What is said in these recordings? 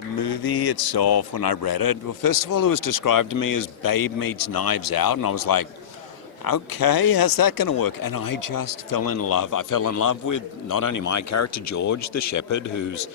The movie itself, when I read it, well, first of all, it was described to me as Babe meets Knives Out, and I was like, okay, how's that going to work? And I just fell in love. I fell in love with not only my character, George, the shepherd, who's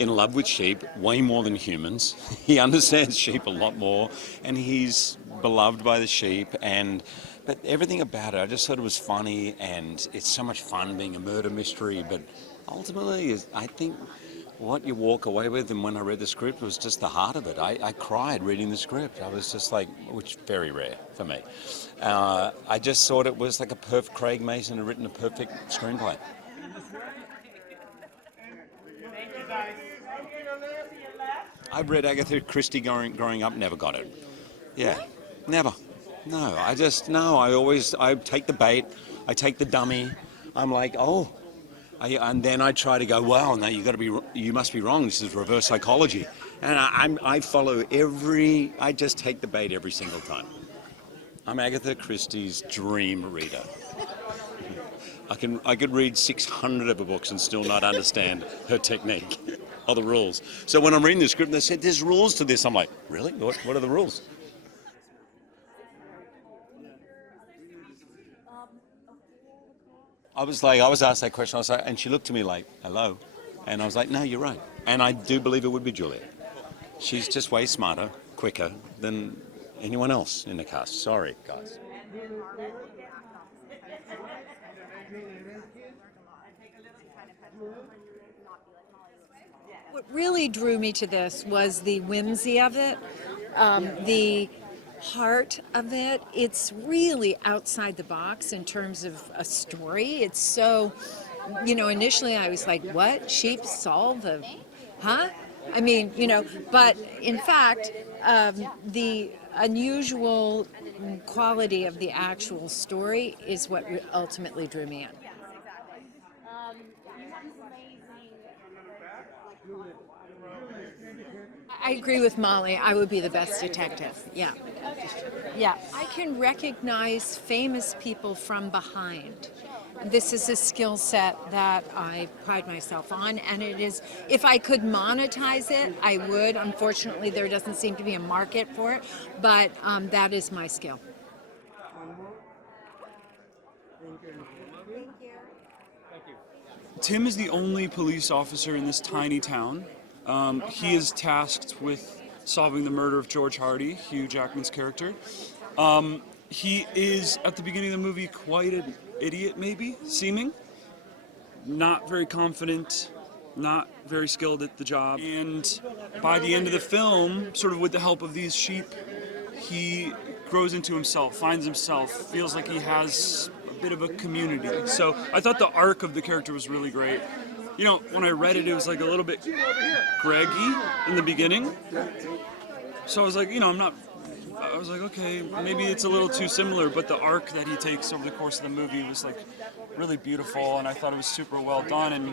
in love with sheep way more than humans. He understands sheep a lot more, and he's beloved by the sheep. But everything about it, I just thought it was funny, and it's so much fun being a murder mystery. But ultimately, I think what you walk away with, and when I read the script, was just the heart of it. I cried reading the script. I was just like, which very rare for me. I just thought it was like a perfect, Craig Mazin had written a perfect screenplay. I've read Agatha Christie growing up, never got it. Yeah, never. No, I take the bait, I take the dummy. I'm like, oh. And then I try to go, wow, no, you must be wrong. This is reverse psychology. And I follow I just take the bait every single time. I'm Agatha Christie's dream reader. I could read 600 of her books and still not understand her technique or the rules. So when I'm reading the script and they said, there's rules to this, I'm like, really? What are the rules? I was asked that question, and she looked at me like, hello. And I was like, no, you're right. And I do believe it would be Juliet. She's just way smarter, quicker than anyone else in the cast. Sorry, guys. What really drew me to this was the whimsy of it, the heart of it. It's really outside the box in terms of a story. It's so, initially I was like, what? Sheep solve a, huh? I mean, but in fact, the unusual quality of the actual story is what ultimately drew me in. I agree with Molly. I would be the best detective. Yeah. Yeah. I can recognize famous people from behind. This is a skill set that I pride myself on, and it is, if I could monetize it, I would. Unfortunately, there doesn't seem to be a market for it, but that is my skill. Tim is the only police officer in this tiny town. He is tasked with solving the murder of George Hardy, Hugh Jackman's character. He is, at the beginning of the movie, quite an idiot, maybe, seeming. Not very confident, not very skilled at the job. And by the end of the film, sort of with the help of these sheep, he grows into himself, finds himself, feels like he has a bit of a community. So I thought the arc of the character was really great. When I read it, it was like a little bit Greggy in the beginning. So I was like, I was like, okay, maybe it's a little too similar, but the arc that he takes over the course of the movie was like really beautiful, and I thought it was super well done. And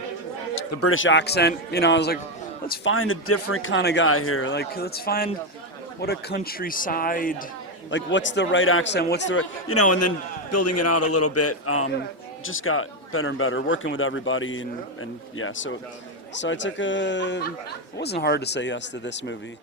the British accent, I was like, let's find a different kind of guy here. Like, let's find what a countryside, like what's the right accent, what's the right, and then building it out a little bit, just got better and better, working with everybody, and yeah, so I took it wasn't hard to say yes to this movie.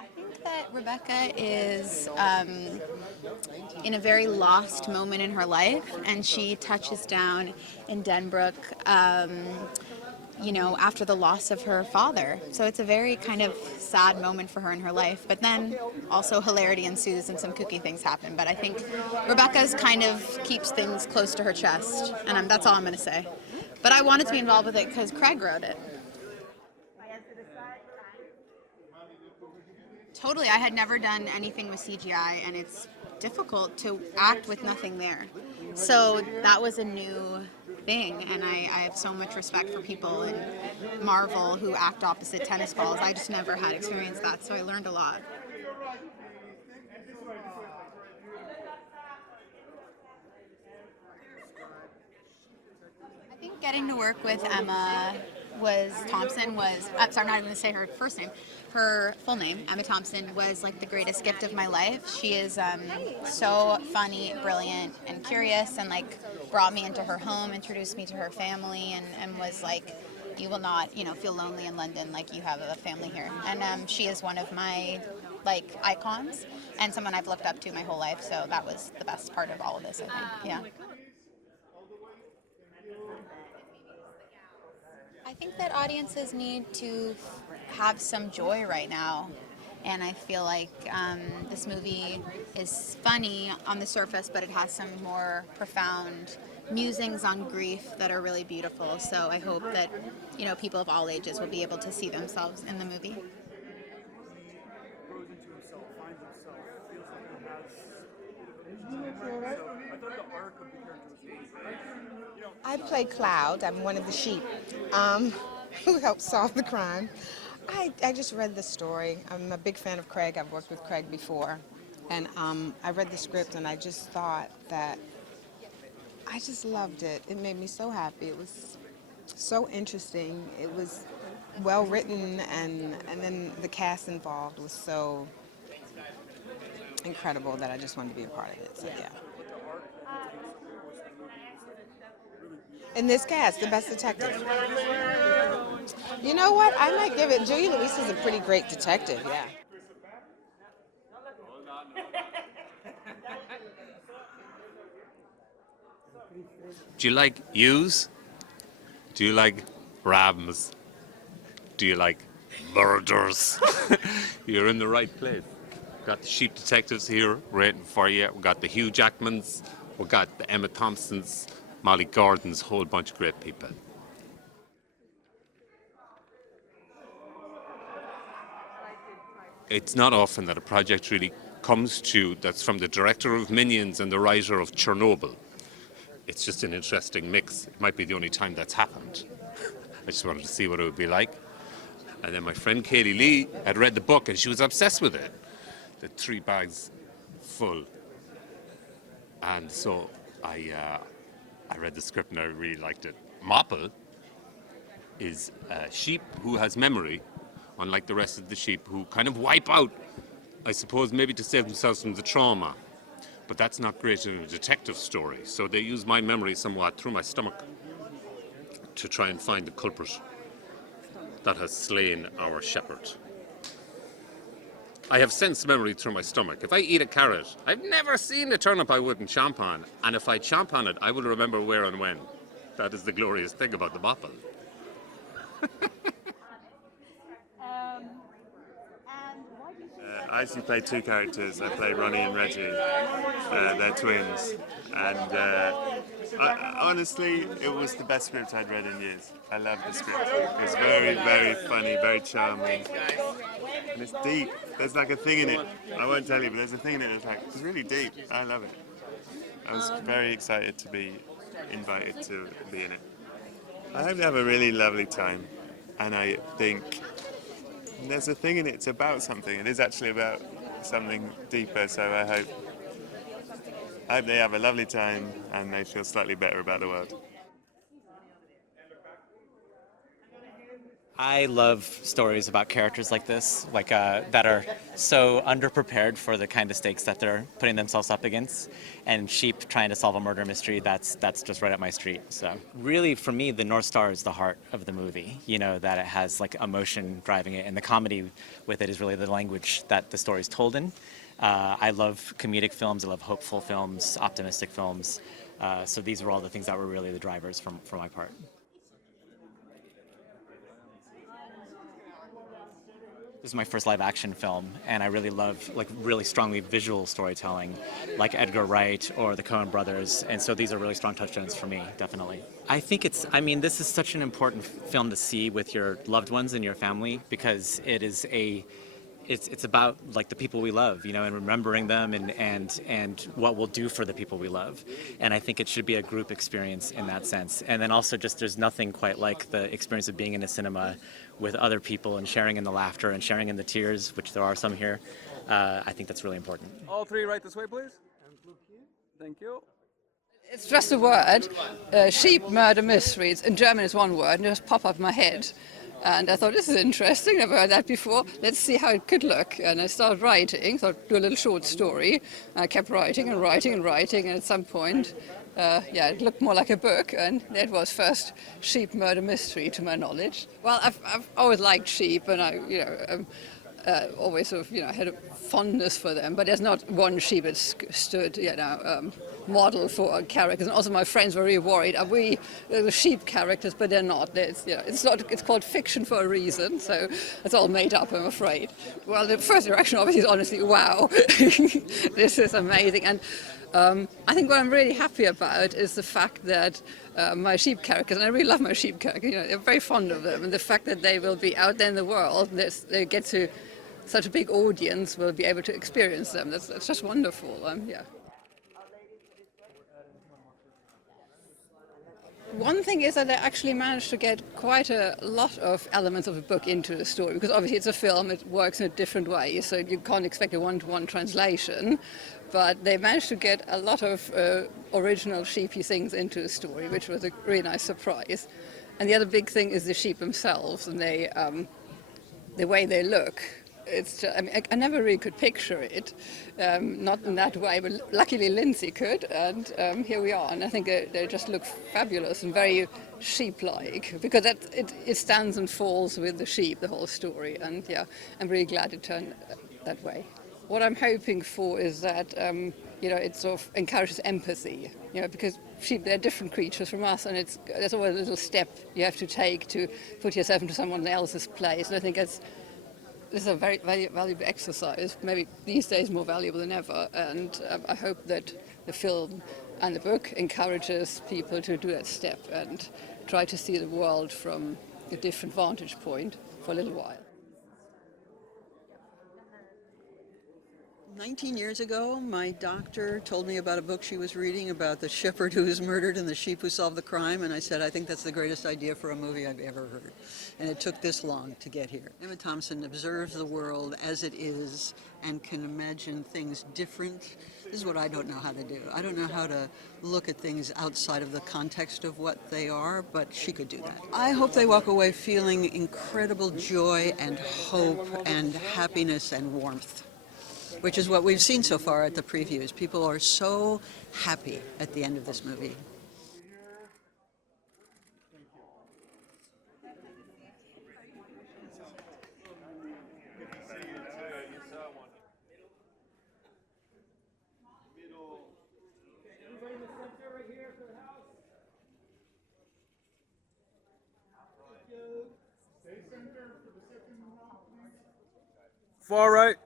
I think that Rebecca is in a very lost moment in her life, and she touches down in Denbrook, after the loss of her father. So it's a very kind of sad moment for her in her life, but then also hilarity ensues and some kooky things happen. But I think Rebecca's kind of keeps things close to her chest, and that's all I'm going to say. But I wanted to be involved with it because Craig wrote it. Totally, I had never done anything with CGI, and it's difficult to act with nothing there. So that was a new thing, and I have so much respect for people in Marvel who act opposite tennis balls. I just never had experienced that, so I learned a lot. I think getting to work with Emma Thompson was, I'm sorry, I'm not even going to say her first name. Her full name, Emma Thompson, was like the greatest gift of my life. She is so funny, brilliant, and curious, and like brought me into her home, introduced me to her family, and was like, you will not, feel lonely in London, like you have a family here. And she is one of my like icons and someone I've looked up to my whole life. So that was the best part of all of this, I think. Yeah. I think that audiences need to have some joy right now. And I feel like this movie is funny on the surface, but it has some more profound musings on grief that are really beautiful. So I hope that, people of all ages will be able to see themselves in the movie. Grows into himself, finds himself, feels like he has. So I thought the arc of the character was I play Cloud. I'm one of the sheep who helped solve the crime. I just read the story. I'm a big fan of Craig. I've worked with Craig before. And I read the script and I just thought that I just loved it. It made me so happy. It was so interesting. It was well written, and then the cast involved was so incredible that I just wanted to be a part of it. So yeah. In this cast, the best detective. You know what? I might give it. Julia Louis is a pretty great detective. Yeah. Do you like ewes? Do you like rams? Do you like murders? You're in the right place. We've got the sheep detectives here waiting for you. We've got the Hugh Jackmans. We've got the Emma Thompsons, Molly Gordons, whole bunch of great people. It's not often that a project really comes to that's from the director of Minions and the writer of Chernobyl. It's just an interesting mix. It might be the only time that's happened. I just wanted to see what it would be like. And then my friend Katie Lee had read the book and she was obsessed with it. The 3 bags full. And so I read the script and I really liked it. Mopple is a sheep who has memory, unlike the rest of the sheep who kind of wipe out, I suppose, maybe to save themselves from the trauma. But that's not great in a detective story. So they use my memory somewhat through my stomach to try and find the culprit that has slain our shepherd. I have sense memory through my stomach. If I eat a carrot, I've never seen a turnip I wouldn't chomp on. And if I chomp on it, I will remember where and when. That is the glorious thing about the Mopple. I actually play 2 characters. I play Ronnie and Reggie. They're twins. And honestly, it was the best script I'd read in years. I loved the script. It was very, very funny, very charming. And it's deep. There's like a thing in it. I won't tell you, but there's a thing in it that's like, it's really deep. I love it. I was very excited to be invited to be in it. I hope they have a really lovely time. And I think there's a thing in it, it's about something. It is actually about something deeper, so I hope they have a lovely time and they feel slightly better about the world. I love stories about characters like this, that are so underprepared for the kind of stakes that they're putting themselves up against. And sheep trying to solve a murder mystery, that's just right up my street. So really, for me, the North Star is the heart of the movie. That it has like emotion driving it, and the comedy with it is really the language that the story's told in. I love comedic films. I love hopeful films, optimistic films. So these were all the things that were really the drivers for my part. This is my first live action film, and I really love really strongly visual storytelling, like Edgar Wright or the Coen brothers, and so these are really strong touchstones for me, definitely. I think this is such an important film to see with your loved ones and your family, because it's about the people we love, and remembering them and what we'll do for the people we love. And I think it should be a group experience in that sense. And then also just there's nothing quite like the experience of being in a cinema with other people and sharing in the laughter and sharing in the tears, which there are some here. I think that's really important. All 3 right this way, please. Thank you. It's just a word, sheep murder mysteries. In German it's one word, and it just popped up in my head. And I thought, this is interesting, never heard that before. Let's see how it could look. And I started writing, thought do a little short story. I kept writing and writing and writing, and at some point, it looked more like a book, and that was first sheep murder mystery to my knowledge. Well, I've always liked sheep, and always sort of, had a fondness for them, but there's not one sheep that stood, model for characters. And also my friends were really worried, are we the sheep characters? But they're not. It's called fiction for a reason, so it's all made up, I'm afraid. Well, the first reaction obviously is honestly, wow, this is amazing. And I think what I'm really happy about is the fact that my sheep characters, and I really love my sheep characters, I'm very fond of them, and the fact that they will be out there in the world, they get to such a big audience will be able to experience them. That's just wonderful. One thing is that I actually managed to get quite a lot of elements of a book into the story, because obviously it's a film, it works in a different way, so you can't expect a one-to-one translation, but they managed to get a lot of original sheepy things into the story, which was a really nice surprise. And the other big thing is the sheep themselves, and the way they look. It's just, I never really could picture it, not in that way, but luckily Lindsay could, and here we are. And I think they just look fabulous and very sheep-like, because it stands and falls with the sheep, the whole story. And I'm really glad it turned that way. What I'm hoping for is that it sort of encourages empathy, because sheep, they're different creatures from us, and there's always a little step you have to take to put yourself into someone else's place. And I think this is a very valuable exercise, maybe these days more valuable than ever, and I hope that the film and the book encourages people to do that step and try to see the world from a different vantage point for a little while. 19 years ago, my doctor told me about a book she was reading about the shepherd who was murdered and the sheep who solved the crime, and I said, I think that's the greatest idea for a movie I've ever heard. And it took this long to get here. Emma Thompson observes the world as it is and can imagine things different. This is what I don't know how to do. I don't know how to look at things outside of the context of what they are, but she could do that. I hope they walk away feeling incredible joy and hope and happiness and warmth, which is what we've seen so far at the previews. People are so happy at the end of this movie. Far right.